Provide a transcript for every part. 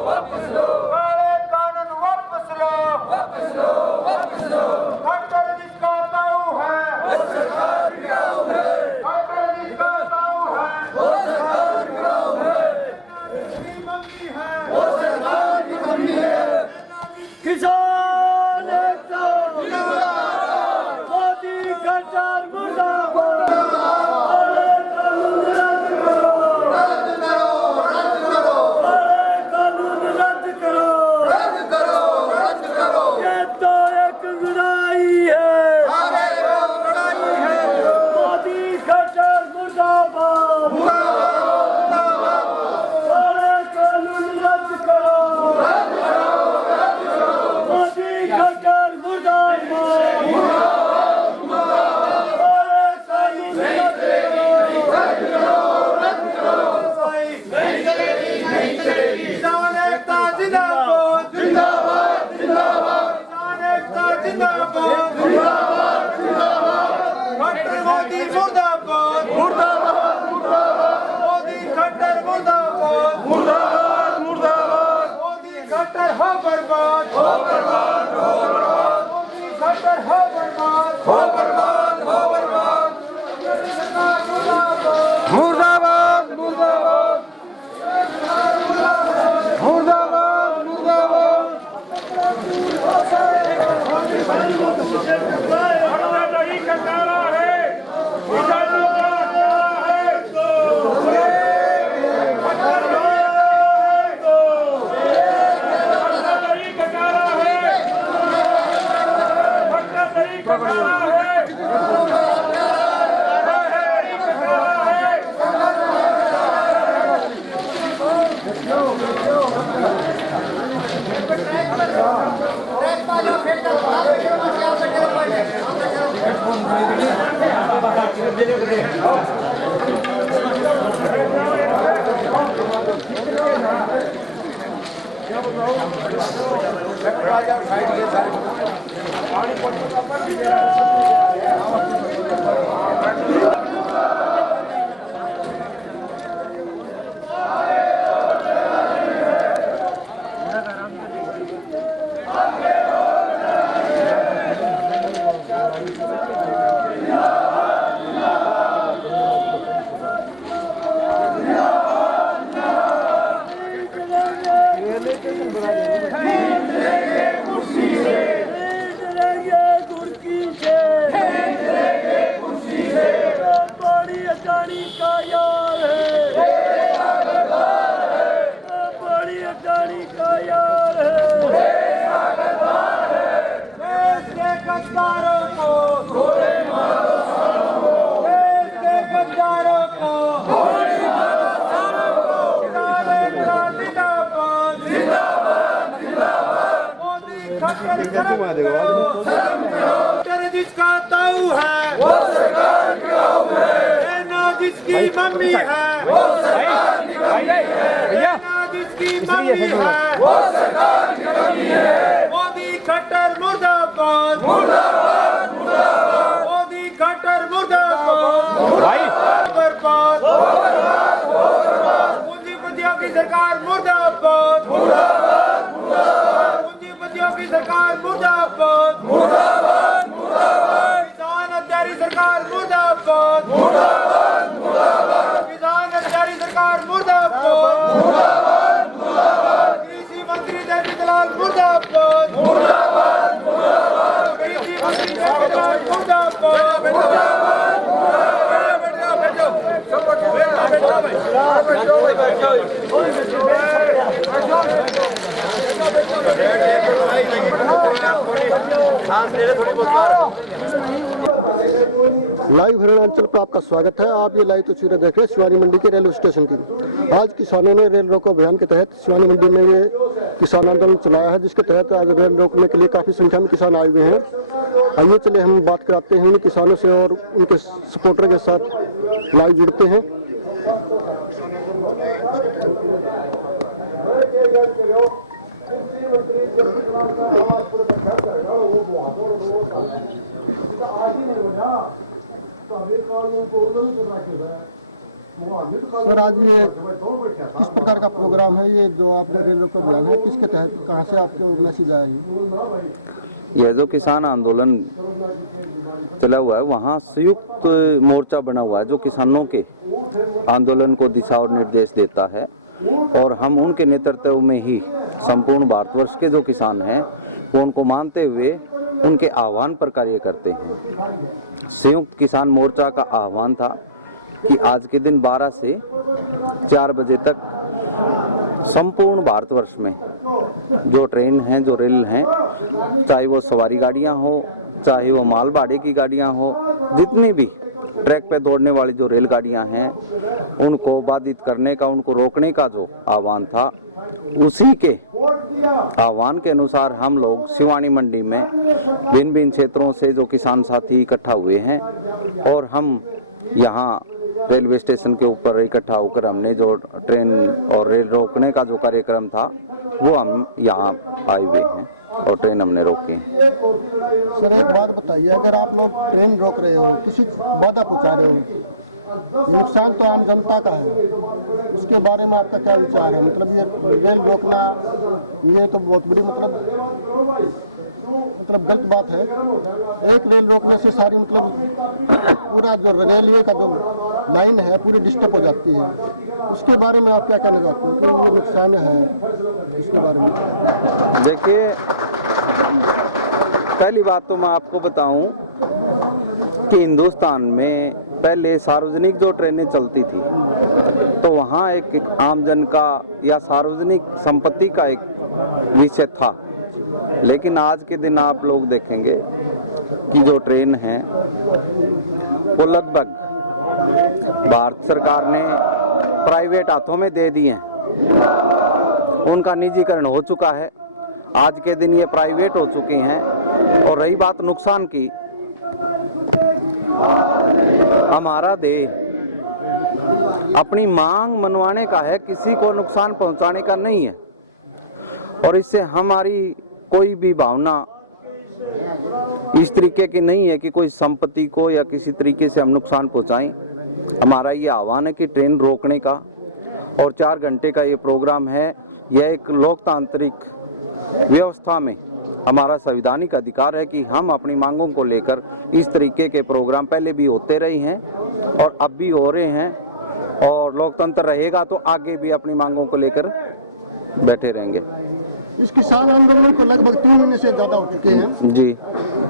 काले कानून वापस लो, खट्टर जिसका ताऊ है, खट्टर जिसका ताऊ है, जिसकी मम्मी है, किसान एकता मोदी सरकार मुर्दाबाद। कानून रद्द करो, ये तो एक लड़ाई है, मोदी सरकार मुर्दाबाद। कानून रद्द करो, मोदी सरकार मुर्दाबाद। किसान एकता जिंदाबाद, जिंदाबाद, जिंदाबाद, किसान एकता जिंदाबाद, जिंदाबाद, जिंदाबाद, खट्टर मोदी मुर्दाबाद, मुर्दाबाद, मुर्दाबाद, मोदी खट्टर मुर्दाबाद, मुर्दाबाद, मुर्दाबाद, मोदी खट्टर हो बर्बाद, हो बर्बाद, हो बर्बाद, मोदी खट्टर हो बर्बाद, हो बर्बाद, हो बर्बाद, मुर्दाबाद, मुर्दाबाद, मुर्दाबाद, मुर्दाबाद, मुर्दाबाद। नहीं कटारा है, किसानों का है, नहीं कटारा है, नहीं कटारा है। जिसका ताऊ है, जिसकी मम्मी है, जिसकी मम्मी है, मोदी खट्टर मुर्दाबाद, मोदी खट्टर मुर्दाबाद, बर्बाद, पूंजीपतियों की सरकार मुर्दाबाद, पूंजीपतियों की सरकार मुर्दाबाद, किसान हत्यारी सरकार मुर्दाबाद, किसान हत्यारी सरकार मुर्दाबाद, कृषि मंत्री जयंती दलाल मुर्दाबाद, कृषि मंत्री जयंती दलाल मुर्दाबाद। लाइव हरियाणांचल पर आपका स्वागत है। आप ये लाइव तस्वीरें देख रहे हैं शिवानी मंडी के रेलवे स्टेशन की। आज किसानों ने रेल रोको अभियान के तहत शिवानी मंडी में ये किसान आंदोलन चलाया है, जिसके तहत आज रेल रोकने के लिए काफी संख्या में किसान आए हुए हैं। आइए चलिए हम बात कराते हैं उन किसानों से और उनके सपोर्टर के साथ लाइव जुड़ते हैं। सर आज ये किस प्रकार का प्रोग्राम है ये जो आपने रेल रोको अभियान है, किसके तहत कहाँ से आपको मैसेज आया है? यह जो किसान आंदोलन चला हुआ है वहाँ संयुक्त मोर्चा बना हुआ है जो किसानों के आंदोलन को दिशा और निर्देश देता है, और हम उनके नेतृत्व में ही संपूर्ण भारतवर्ष के जो किसान हैं वो उनको मानते हुए उनके आह्वान पर कार्य करते हैं। संयुक्त किसान मोर्चा का आह्वान था कि आज के दिन 12 से 4 बजे तक संपूर्ण भारतवर्ष में जो ट्रेन हैं, जो रेल हैं, चाहे वो सवारी गाड़ियां हो, चाहे वो माल भाड़े की गाड़ियां हो, जितनी भी ट्रैक पे दौड़ने वाली जो रेलगाड़ियां हैं उनको बाधित करने का, उनको रोकने का जो आह्वान था, उसी के आह्वान के अनुसार हम लोग सिवानी मंडी में भिन्न भिन्न क्षेत्रों से जो किसान साथी इकट्ठा हुए हैं और हम यहाँ रेलवे स्टेशन के ऊपर इकट्ठा होकर हमने जो ट्रेन और रेल रोकने का जो कार्यक्रम था वो हम यहाँ आए हुए हैं और ट्रेन हमने रोकी है। सर एक बात बताइए, अगर आप लोग ट्रेन रोक रहे हो, किसी बाधा पहुंचा रहे हो, नुकसान तो आम जनता का है, उसके बारे में आपका क्या विचार है? मतलब ये रेल रोकना ये तो बहुत बड़ी मतलब गलत बात है। एक रेल रोकने से सारी पूरा जो रेलवे का जो लाइन है पूरी डिस्टर्ब हो जाती है, उसके बारे में आप क्या कहना चाहते हैं कि ये नुकसान है, इसके बारे में? देखिए, पहली बात तो मैं आपको बताऊं कि हिंदुस्तान में पहले सार्वजनिक जो ट्रेनें चलती थी तो वहाँ एक आमजन का या सार्वजनिक संपत्ति का एक विषय था, लेकिन आज के दिन आप लोग देखेंगे कि जो ट्रेन है वो लगभग भारत सरकार ने प्राइवेट हाथों में दे दी हैं, उनका निजीकरण हो चुका है। आज के दिन ये प्राइवेट हो चुकी हैं। और रही बात नुकसान की, हमारा देश अपनी मांग मनवाने का है, किसी को नुकसान पहुंचाने का नहीं है, और इससे हमारी कोई भी भावना इस तरीके की नहीं है कि कोई संपत्ति को या किसी तरीके से हम नुकसान पहुंचाएं। हमारा ये आह्वान है कि ट्रेन रोकने का, और 4 घंटे का ये प्रोग्राम है। यह एक लोकतांत्रिक व्यवस्था में हमारा संवैधानिक अधिकार है कि हम अपनी मांगों को लेकर इस तरीके के प्रोग्राम पहले भी होते रहे हैं और अब भी हो रहे हैं, और लोकतंत्र रहेगा तो आगे भी अपनी मांगों को लेकर बैठे रहेंगे। इस किसान आंदोलन को लगभग 3 महीने से ज्यादा हो चुके हैं जी।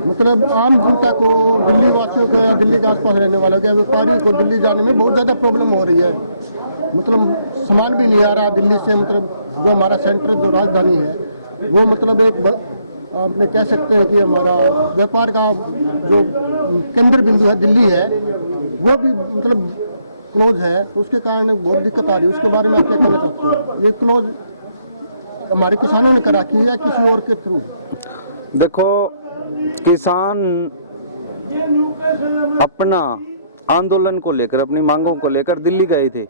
मतलब आम जनता को, दिल्ली वासियों को या दिल्ली के आसपास रहने वालों के व्यापारियों को दिल्ली जाने में बहुत ज़्यादा प्रॉब्लम हो रही है। मतलब सामान भी नहीं आ रहा दिल्ली से। मतलब जो हमारा सेंटर जो राजधानी है वो मतलब एक आपने कह सकते हैं कि हमारा व्यापार का जो केंद्र बिंदु है दिल्ली है, वो भी मतलब क्लोज है, तो उसके कारण बहुत दिक्कत आ रही है। उसके बारे में आप क्या कहना चाहते हैं? ये क्लोज हमारे किसानों ने करा की या किसी और के थ्रू? देखो, किसान अपना आंदोलन को लेकर, अपनी मांगों को लेकर दिल्ली गए थे,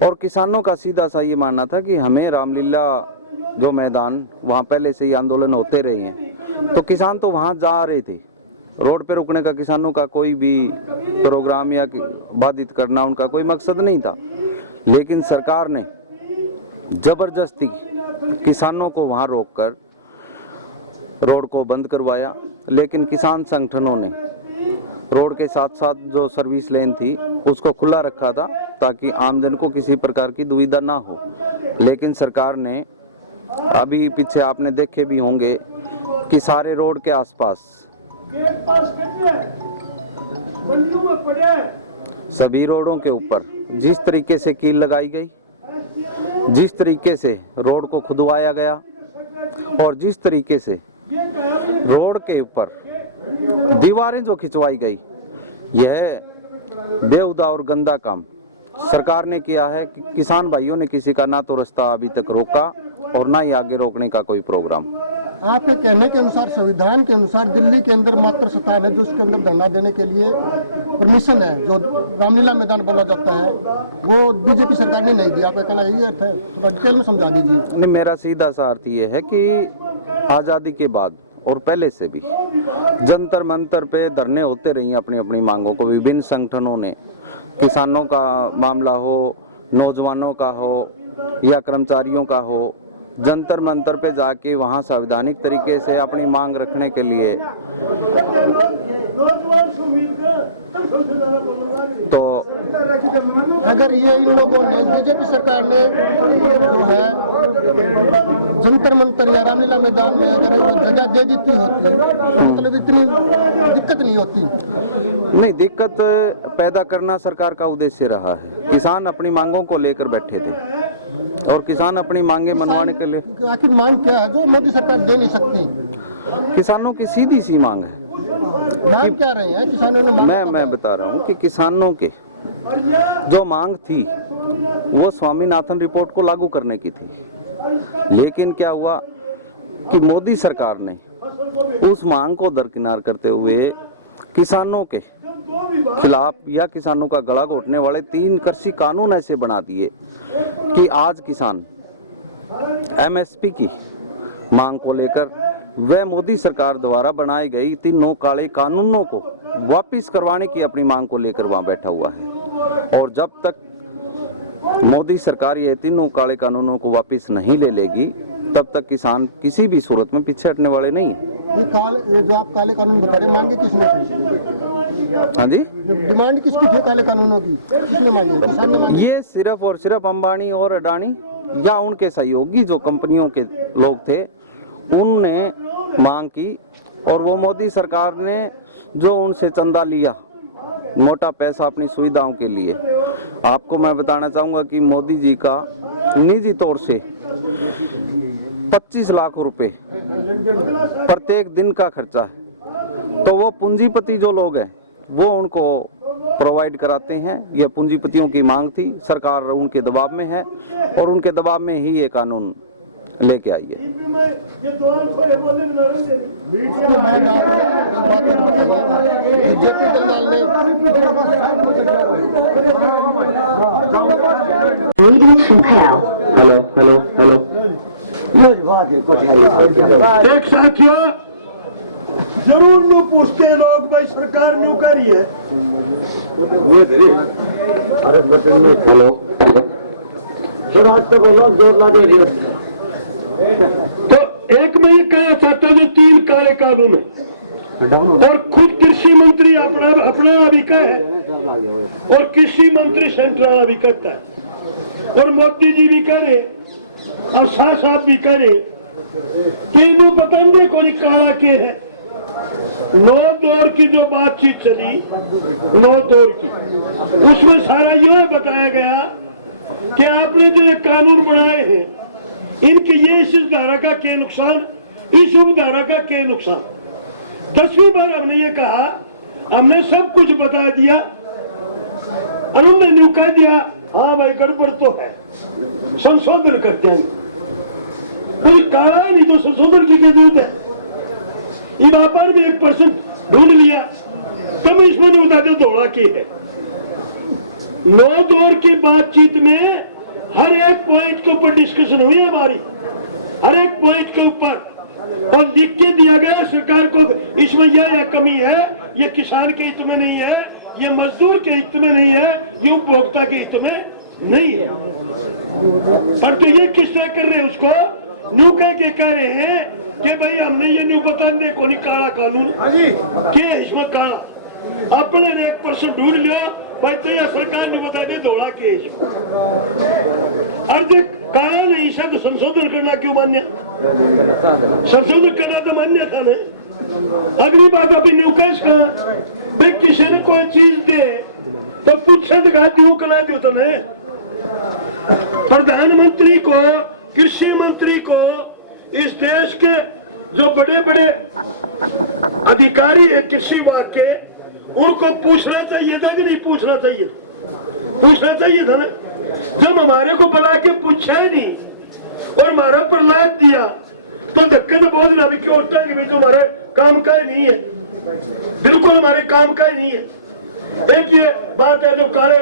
और किसानों का सीधा सा ये मानना था कि हमें रामलीला जो मैदान, वहाँ पहले से ही आंदोलन होते रहे हैं, तो किसान तो वहाँ जा रहे थे। रोड पे रुकने का किसानों का कोई भी प्रोग्राम या बाधित करना उनका कोई मकसद नहीं था, लेकिन सरकार ने जबरदस्ती किसानों को वहां रोककर रोड को बंद करवाया। लेकिन किसान संगठनों ने रोड के साथ साथ जो सर्विस लेन थी उसको खुला रखा था ताकि आमजन को किसी प्रकार की दुविधा ना हो। लेकिन सरकार ने, अभी पीछे आपने देखे भी होंगे कि सारे रोड के आसपास सभी रोडों के ऊपर जिस तरीके से कील लगाई गई, जिस तरीके से रोड को खुदवाया गया, और जिस तरीके से रोड के ऊपर दीवारें जो खिंचवाई गई, यह बेहुदा और गंदा काम सरकार ने किया है। कि किसान भाइयों ने किसी का ना तो रास्ता अभी तक रोका और ना ही आगे रोकने का कोई प्रोग्राम। आपके कहने के अनुसार, संविधान के अनुसार दिल्ली के अंदर मात्र स्थान है जो उसके अंदर धरना देने के लिए परमिशन है, जो रामलीला मैदान बोला जाता है, वो बीजेपी सरकार ने नहीं दिया। आपका कहना यही अर्थ है? थोड़ा डिटेल में समझा दीजिए। नहीं, मेरा सीधा सा अर्थ ये है कि आज़ादी के बाद और पहले से भी जंतर मंतर पे धरने होते रही अपनी अपनी मांगों को, विभिन्न संगठनों ने किसानों का मामला हो, नौजवानों का हो या कर्मचारियों का हो, जंतर मंतर पे जाके वहाँ संवैधानिक तरीके से अपनी मांग रखने के लिए तो अगर ये इन लोगों ने बीजेपी सरकार ने जो है जंतर मंतर या रामलीला मैदान में अगर वो जगह दे देती होती तो मतलब इतनी दिक्कत नहीं होती। नहीं, दिक्कत पैदा करना सरकार का उद्देश्य रहा है। किसान अपनी मांगों को लेकर बैठे थे और किसान अपनी मांगे मनवाने के लिए, आखिर मांग क्या है जो मोदी सरकार दे नहीं सकती? किसानों की सीधी सी मांग है। मांग क्या रहे हैं किसानों ने? मैं बता रहा हूँ कि किसानों के जो मांग थी वो स्वामीनाथन रिपोर्ट को लागू करने की थी, लेकिन क्या हुआ कि मोदी सरकार ने उस मांग को दरकिनार करते हुए किसानों के खिलाफ या किसानों का गला घोटने वाले 3 कृषि कानून ऐसे बना दिए कि आज किसान एमएसपी की मांग को लेकर वह मोदी सरकार द्वारा बनाई गई 3 काले कानूनों को वापस करवाने की अपनी मांग को लेकर वहां बैठा हुआ है। और जब तक मोदी सरकार ये 3 काले कानूनों को वापस नहीं ले लेगी तब तक किसान किसी भी सूरत में पीछे हटने वाले नहीं है। ये जो आप काले कानून बता रहे, मांगे किसने थी? हाँ जी, डिमांड किसकी थी काले कानूनों की? किसने मांगी? किसान ने मांगी? ये सिर्फ और सिर्फ अंबानी और अडानी या उनके सहयोगी जो कंपनियों के लोग थे उनने मांग की, और वो मोदी सरकार ने जो उनसे चंदा लिया मोटा पैसा अपनी सुविधाओं के लिए। आपको मैं बताना चाहूंगा कि मोदी जी का निजी तौर से 25 लाख रुपए प्रत्येक दिन का खर्चा है, तो वो पूंजीपति जो लोग हैं वो उनको प्रोवाइड कराते हैं। ये पूंजीपतियों की मांग थी, सरकार उनके दबाव में है और उनके दबाव में ही ये कानून लेके आई है। हेलो हेलो हेलो एक साथियों जरूर नु पूछते लोग भाई सरकार न्यू करी है। हेलो तो एक मैं ये कहना चाहता हूँ 3 काले कानून है और खुद कृषि मंत्री अपना भी है और कृषि मंत्री सेंट्रल भी करता है और मोदी जी भी करे और साथ भी करे कि इन्हें पता नहीं कोई काला के है। 9 दौर की जो बातचीत चली 9 दौर की, उसमें सारा यह बताया गया कि आपने जो ये कानून बनाए हैं इनके ये इस धारा का क्या नुकसान, इस उपधारा का क्या नुकसान। 10वीं बार हमने ये कहा, हमने सब कुछ बता दिया और उन्होंने न्यू कह दिया हाँ भाई गड़बड़ तो है, संशोधन कर देंगे। कोई काला ही नहीं तो संशोधन की जरूरत है। ये व्यापार भी 1% ढूंढ लिया तो मैं इसमें नहीं बता दो दौड़ा की है। 9 दौर की बातचीत में हर एक पॉइंट के ऊपर डिस्कशन हुई है हमारी, हर एक पॉइंट के ऊपर, और लिख के दिया गया सरकार को इसमें यह कमी है, ये किसान के हित में नहीं है, ये मजदूर के हित में नहीं है, ये उपभोक्ता के हित में नहीं है। पर तो ये किस तरह कर रहे हैं, उसको न्यू कह रहे हैं कि भाई हमने ये न्यू बता दे को नहीं काला कानून के इसमें काला अपने 1% ढूंढ लिया भाई तो यह सरकार ने बता दे दौड़ा के अर्ज काला नहीं से तो संशोधन करना क्यों मान्य? संशोधन करना तो मान्य था ना। अगली बात अभी न्यू कैश का भाई किसी ने कोई चीज दे तो पूछे तो कहा क्यों कला दो तो नहीं। प्रधानमंत्री को, कृषि मंत्री को, इस देश के जो बड़े बड़े अधिकारी है कृषि विभाग के, उनको पूछना चाहिए था कि नहीं पूछना चाहिए? पूछना चाहिए था ना। जब हमारे को बुला के पूछा ही नहीं और हमारा पर लाद दिया तो धक्के तो बहुत ना भी क्यों होता है कि जो हमारे काम का ही नहीं है, बिल्कुल हमारे काम का ही नहीं है। एक ये बात है जो काले